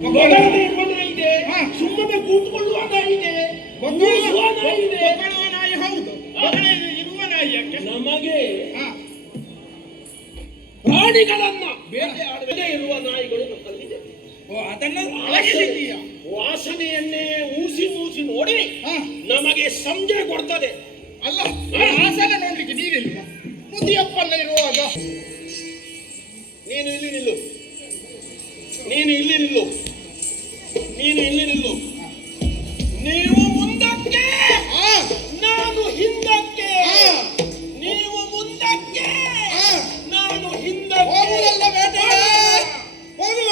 ಇದೆ, ಸುಮ್ಮನೆ ಕೂತ್ಕೊಳ್ಳುವ ನಾಯಿ ಇದೆ, ಕೂಸುವ ನಾಯಿ ಇದೆ. ಹೊಗಳುವ ನಾಯಿ ಹೌದು, ಇರುವ ನಾಯಿ ಯಾಕೆ? ನಮಗೆ ಪ್ರಾಣಿಗಳನ್ನ ಬೇಟೆಯಾಡದೆ ಇರುವ ನಾಯಿಗಳು ನಮ್ಮಲ್ಲಿದೆ. ಅದನ್ನು ಅಳಗಿಸಿದ್ದೀಯ. ವಾಸನೆಯನ್ನೇ ಮೂಸಿ ಮೂಸಿ ನೋಡಿ ನಮಗೆ ಸಂಜೆ ಕೊಡ್ತದೆ. ಅಲ್ಲ, ಆಸನ ನೋಡ್ಲಿಕ್ಕೆ ನೀರಿಲ್ವಾ? ಮುದಿಯಪ್ಪಲ್ಲ ಇರುವಾಗ ನೀನು ಇಲ್ಲಿ ನಿಲ್ಲು, ನೀನು ಇಲ್ಲಿ ನಿಲ್ಲು, ನೀನು ಇಲ್ಲಿ ನಿಲ್ಲು. ನೀವು ಮುಂದಕ್ಕೆ, ನಾನು ಹಿಂದಕ್ಕೆ. ನೀವು ಮುಂದಕ್ಕೆ, ನಾನು ಹಿಂದಕ್ಕೆ. ಹೋಗುವುದಲ್ಲ ಬೇಟೆ, ಹೋಗುವ.